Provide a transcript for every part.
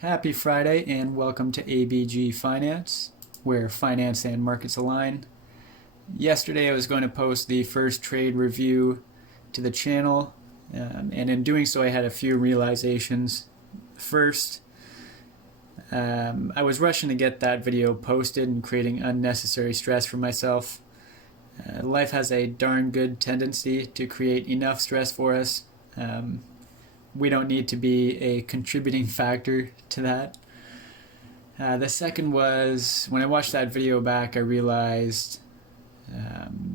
Happy Friday and welcome to ABG Finance, where finance and markets align. Yesterday I was going to post the first trade review to the channel, and in doing so I had a few realizations. First, I was rushing to get that video posted and creating unnecessary stress for myself. Life has a darn good tendency to create enough stress for us. We don't need to be a contributing factor to that. The second was, when I watched that video back, I realized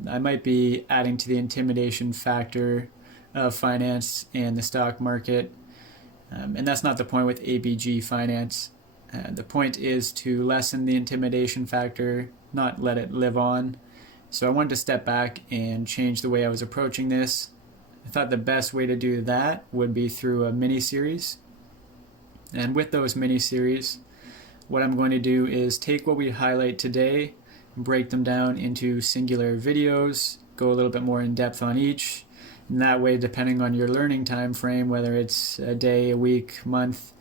I might be adding to the intimidation factor of finance and the stock market. And that's not the point with ABG Finance. The point is to lessen the intimidation factor, not let it live on. So I wanted to step back and change the way I was approaching this. I thought the best way to do that would be through a mini-series. And with those mini-series, what I'm going to do is take what we highlight today, break them down into singular videos, go a little bit more in depth on each. And that way, depending on your learning time frame, whether it's a day, a week, month,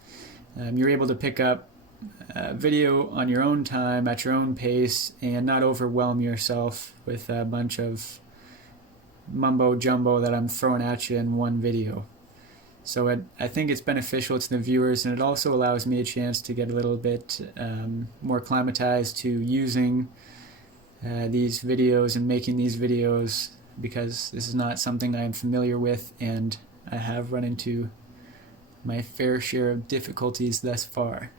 you're able to pick up a video on your own time, at your own pace, and not overwhelm yourself with a bunch of mumbo jumbo that I'm throwing at you in one video. So I think it's beneficial to the viewers, and it also allows me a chance to get a little bit more acclimatized to using these videos and making these videos, because this is not something I'm familiar with, and I have run into my fair share of difficulties thus far.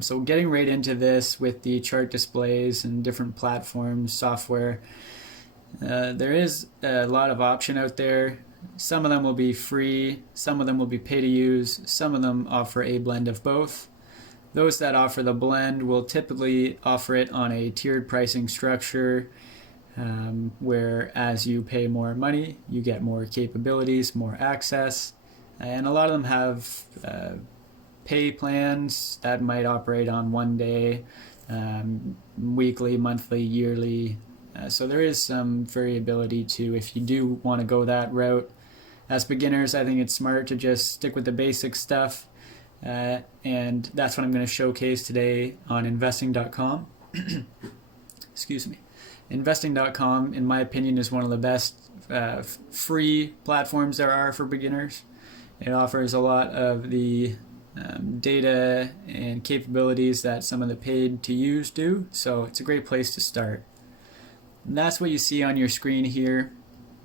So getting right into this with the chart displays and different platforms, software, there is a lot of option out there. Some of them will be free, some of them will be pay to use, some of them offer a blend of both. Those that offer the blend will typically offer it on a tiered pricing structure, where as you pay more money, you get more capabilities, more access, and a lot of them have pay plans that might operate on one day, weekly, monthly, yearly. So there is some variability too if you do want to go that route. As beginners, I think it's smart to just stick with the basic stuff, and that's what I'm going to showcase today on investing.com. Excuse me. Investing.com, in my opinion, is one of the best free platforms there are for beginners. It offers a lot of the data and capabilities that some of the paid to use do, so it's a great place to start. And that's what you see on your screen here.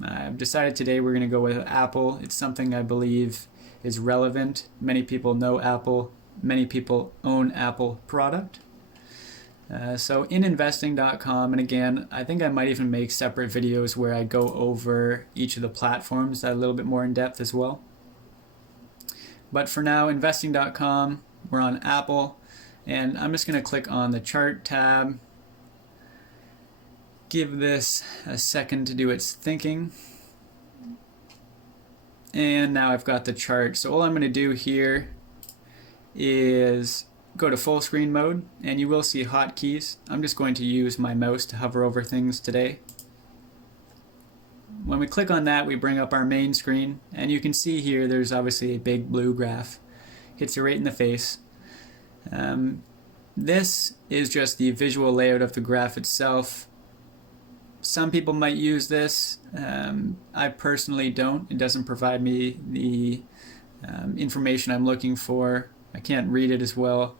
I've decided today we're going to go with Apple. It's something I believe is relevant. Many people know Apple. Many people own Apple product. So in investing.com, and again, I think I might even make separate videos where I go over each of the platforms a little bit more in depth as well. But for now, investing.com, we're on Apple, and I'm just going to click on the chart tab. Give this a second to do its thinking. And now I've got the chart. So all I'm going to do here is go to full screen mode, and you will see hotkeys. I'm just going to use my mouse to hover over things today. When we click on that, we bring up our main screen, and you can see here there's obviously a big blue graph. Hits you right in the face. This is just the visual layout of the graph itself. Some people might use this. I personally don't. It doesn't provide me the information I'm looking for. I can't read it as well.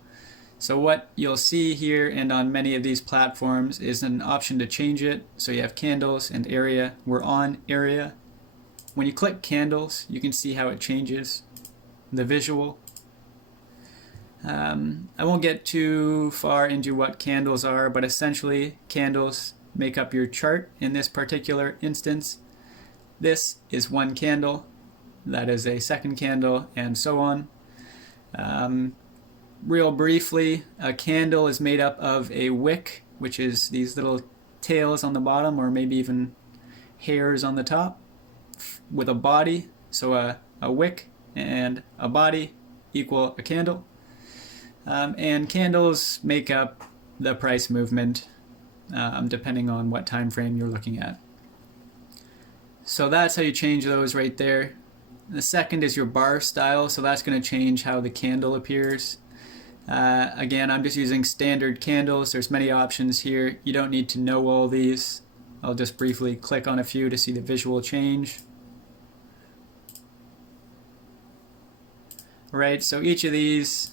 So what you'll see here and on many of these platforms is an option to change it. So you have candles and area. We're on area. When you click candles, you can see how it changes the visual. I won't get too far into what candles are, but essentially candles make up your chart in this particular instance. This is one candle, that is a second candle, and so on. Real briefly, a candle is made up of a wick, which is these little tails on the bottom, or maybe even hairs on the top, with a body. So a wick and a body equal a candle. And candles make up the price movement, depending on what time frame you're looking at. So that's how you change those right there. The second is your bar style, so that's going to change how the candle appears. Again, I'm just using standard candles. There's many options here. You don't need to know all these. I'll just briefly click on a few to see the visual change. Right, so each of these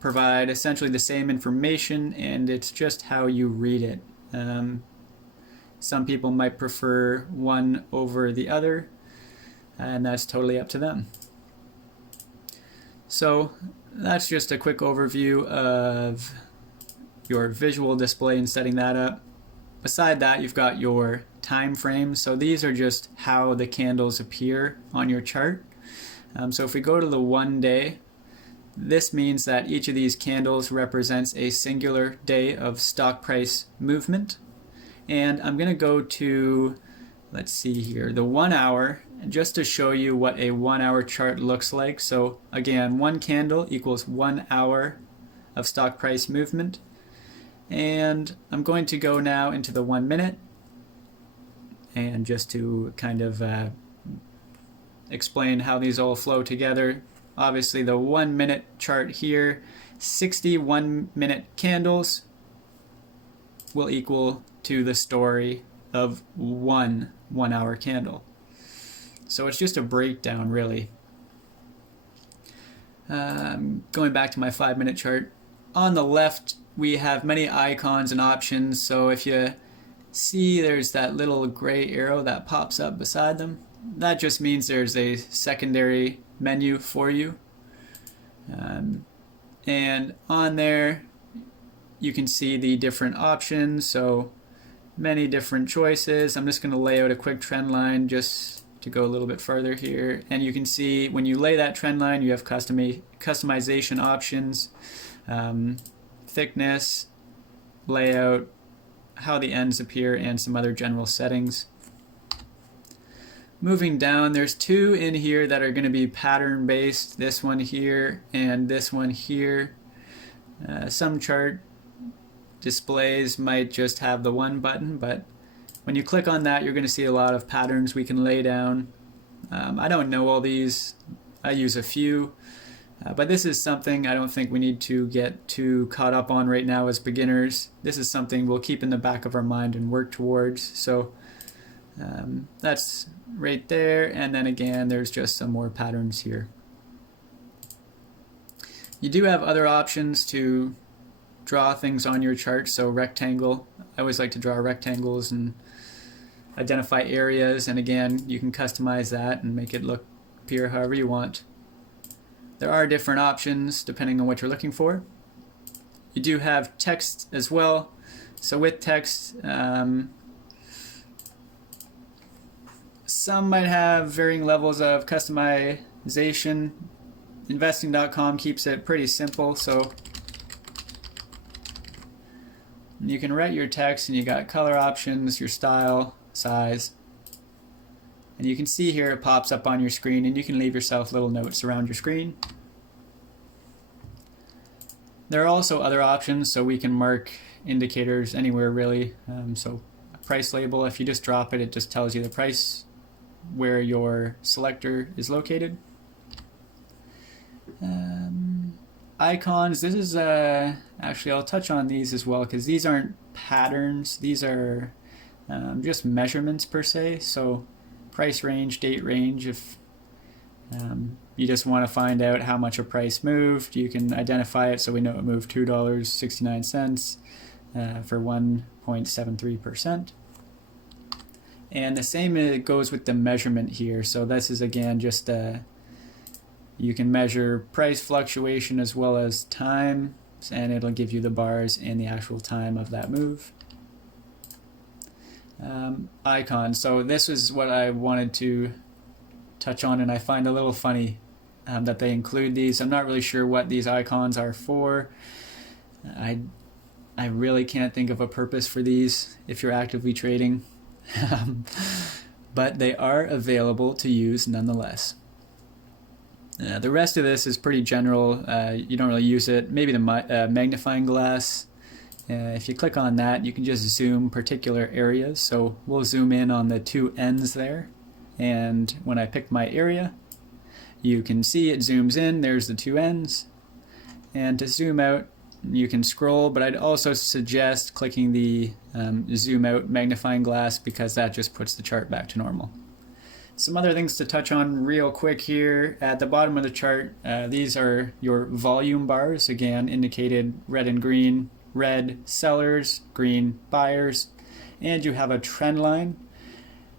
provide essentially the same information, and it's just how you read it. Some people might prefer one over the other, and that's totally up to them. So that's just a quick overview of your visual display and setting that up. Beside that, you've got your time frames. So these are just how the candles appear on your chart. So if we go to the 1 day, this means that each of these candles represents a singular day of stock price movement. And I'm going to go to, let's see here, the 1 hour, just to show you what a 1 hour chart looks like. So again, one candle equals 1 hour of stock price movement. And I'm going to go now into the 1 minute, and just to kind of explain how these all flow together. Obviously the 1 minute chart here, 60 1-minute candles will equal to the story of one 1 hour candle. So it's just a breakdown, really. Going back to my 5 minute chart, on the left we have many icons and options. So if you see there's that little gray arrow that pops up beside them, that just means there's a secondary menu for you. And on there you can see the different options, so many different choices. I'm just going to lay out a quick trend line just to go a little bit further here, and you can see when you lay that trend line you have customization options, thickness, layout, how the ends appear, and some other general settings. Moving down, there's two in here that are going to be pattern based, this one here and this one here. Some chart displays might just have the one button, but when you click on that you're going to see a lot of patterns we can lay down. I don't know all these, I use a few, but this is something I don't think we need to get too caught up on right now as beginners. This is something we'll keep in the back of our mind and work towards. So that's right there, and then again there's just some more patterns here. You do have other options to draw things on your chart, so rectangle. I always like to draw rectangles and identify areas, and again you can customize that and make it appear however you want. There are different options depending on what you're looking for. You do have text as well, so with text some might have varying levels of customization. Investing.com keeps it pretty simple, so you can write your text and you got color options, your style, size, and you can see here it pops up on your screen, and you can leave yourself little notes around your screen. There are also other options, so we can mark indicators anywhere really. So a price label, if you just drop it, it just tells you the price where your selector is located. Icons, this is actually I'll touch on these as well because these aren't patterns, these are just measurements per se. So price range, date range, if you just want to find out how much a price moved, you can identify it so we know it moved $2.69 for 1.73%. And the same goes with the measurement here. So this is again just you can measure price fluctuation as well as time, and it'll give you the bars and the actual time of that move. Icons. So this is what I wanted to touch on, and I find a little funny that they include these. I'm not really sure what these icons are for. I really can't think of a purpose for these if you're actively trading. But they are available to use nonetheless. The rest of this is pretty general. You don't really use it. Maybe the magnifying glass. If you click on that, you can just zoom particular areas. So we'll zoom in on the two ends there. And when I pick my area, you can see it zooms in, there's the two ends. And to zoom out, you can scroll, but I'd also suggest clicking the zoom out magnifying glass because that just puts the chart back to normal. Some other things to touch on real quick here. At the bottom of the chart, these are your volume bars, again indicated red and green. Red sellers, green buyers, and you have a trend line.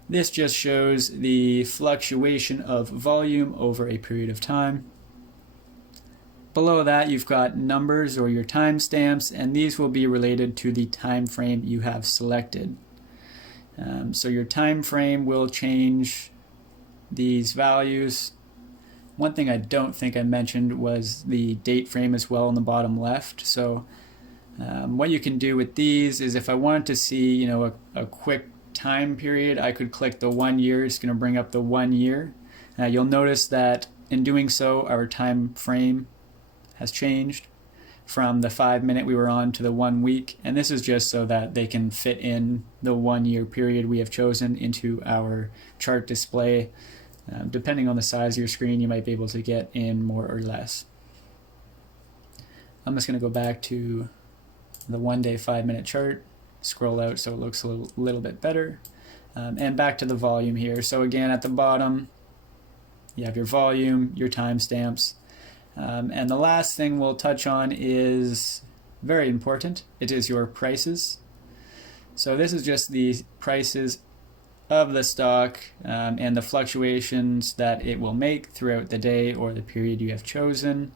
This just shows the fluctuation of volume over a period of time. Below that you've got numbers or your timestamps, and these will be related to the time frame you have selected. So your time frame will change these values. One thing I don't think I mentioned was the date frame as well on the bottom left. So what you can do with these is if I wanted to see, a quick time period, I could click the 1 year. It's going to bring up the 1 year. You'll notice that in doing so, our time frame has changed from the 5 minute we were on to the 1 week. And this is just so that they can fit in the 1 year period we have chosen into our chart display. Depending on the size of your screen, you might be able to get in more or less. I'm just going to go back to the 1 day 5 minute chart, scroll out so it looks a little bit better, and back to the volume here. So again, at the bottom you have your volume, your timestamps, and the last thing we'll touch on is very important. It is your prices. So this is just the prices of the stock and the fluctuations that it will make throughout the day or the period you have chosen.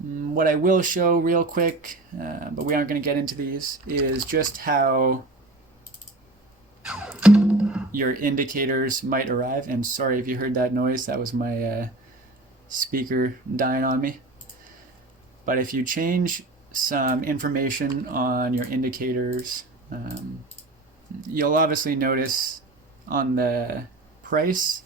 What I will show real quick, but we aren't going to get into these, is just how your indicators might arrive. And sorry if you heard that noise, that was my speaker dying on me. But if you change some information on your indicators, you'll obviously notice on the price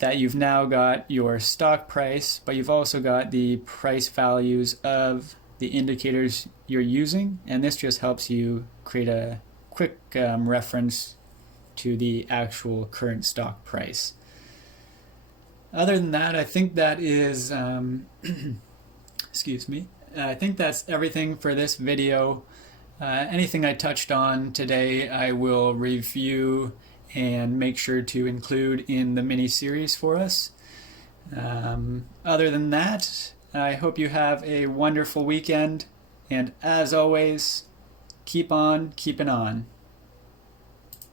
that you've now got your stock price, but you've also got the price values of the indicators you're using, and this just helps you create a quick reference to the actual current stock price. Other than that, I think that is excuse me, I think that's everything for this video. Anything I touched on today I will review and make sure to include in the mini series for us. Other than that, I hope you have a wonderful weekend, and as always, keep on keeping on.